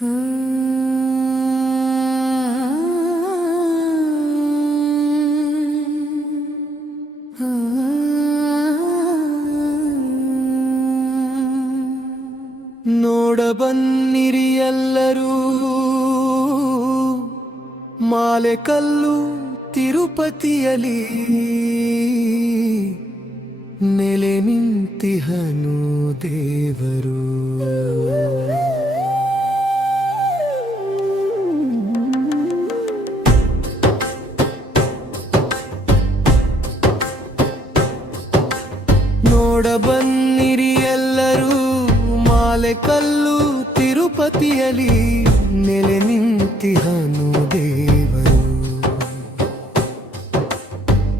ನೋಡ ಬನ್ನಿರಿ ಎಲ್ಲರೂ. ಮಾಲೆ ಕಲ್ಲು ತಿರುಪತಿಯಲಿ ನೆಲೆ ನಿಂತಿಹನು ದೇವರು. ನೋಡ ಬನ್ನಿರಿ ಎಲ್ಲರೂ. ಮಾಲೆ ಕಲ್ಲು ತಿರುಪತಿಯಲ್ಲಿ ನೆಲೆ ನಿಂತಿಹನು ದೇವರು.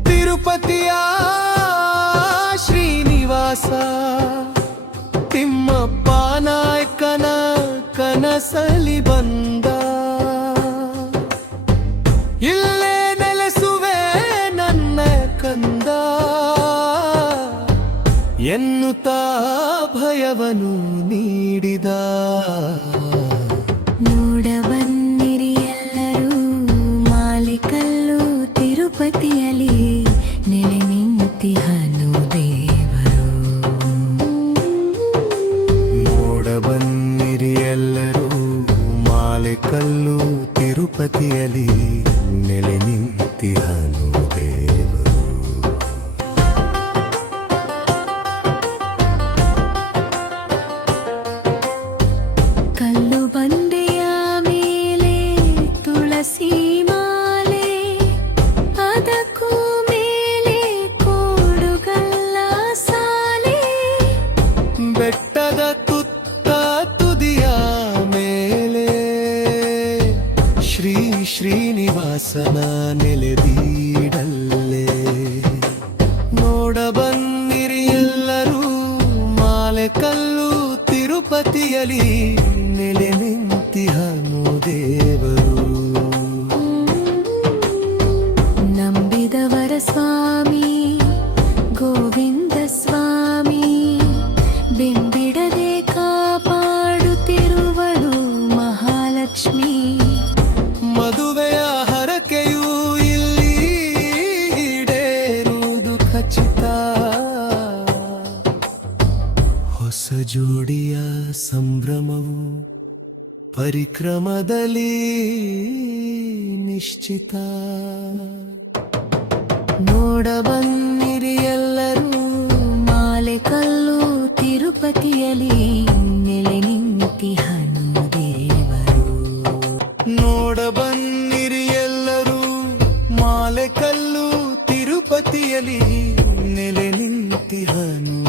ತಿರುಪತಿಯ ಶ್ರೀನಿವಾಸ, ತಿಮ್ಮಪ್ಪ ನಾಯಕನ ಕನಸಲಿ ಬಂದ ಎನ್ನುತ್ತಾ ಭಯವನು ನೀಡಿದ. ನೋಡಬನ್ನಿರಿ ಎಲ್ಲರೂ ಮಾಲಿಕಲ್ಲು ತಿರುಪತಿಯಲಿ ನೆಲೆ ನಿಂತಿಹನು ದೇವರು. ನೋಡಬನ್ನಿರಿ ಎಲ್ಲರೂ ಮಾಲಿಕಲ್ಲು ತಿರುಪತಿಯಲ್ಲಿ ತಿರುಪತಿಯಲಿ ನೆಲೆ ನಿಂತಿಹನು ಶ್ರೀನಿವಾಸನ ನೆಲೆದೀಡಲ್ಲೇ ನೋಡ ಬನ್ನಿರಿ ಎಲ್ಲರೂ ಮಾಲೆ ಕಲ್ಲು ತಿರುಪತಿಯಲ್ಲಿ ನೆಲೆ ನಿಂತಿಹನು ದೇವರು. ನಂಬಿದವರ ಸ್ವಾಮಿ ಗೋವಿಂದ ಸ್ವಾಮಿ ಬೆಂಬಿಡದೆ ಕಾಪಾಡುತ್ತಿರುವಳು ಮಹಾಲಕ್ಷ್ಮಿ. ಮದುವೆಯ ಜೋಡಿಯ ಸಂಭ್ರಮವು ಪರಿಕ್ರಮದಲ್ಲಿ ನಿಶ್ಚಿತ. ನೋಡ ಬನ್ನಿರಿ ಎಲ್ಲರೂ ಮಾಲೆ ಕಲ್ಲು ತಿರುಪತಿಯಲ್ಲಿ, ನೆಲೆ ನಿಂತಿ ದೇವರು. ನೋಡ ಬನ್ನಿರಿ ಎಲ್ಲರೂ ಮಾಲೆ ಕಲ್ಲು ತಿರುಪತಿಯಲ್ಲಿ, ನೆಲೆ ನಿಂತಿಹನು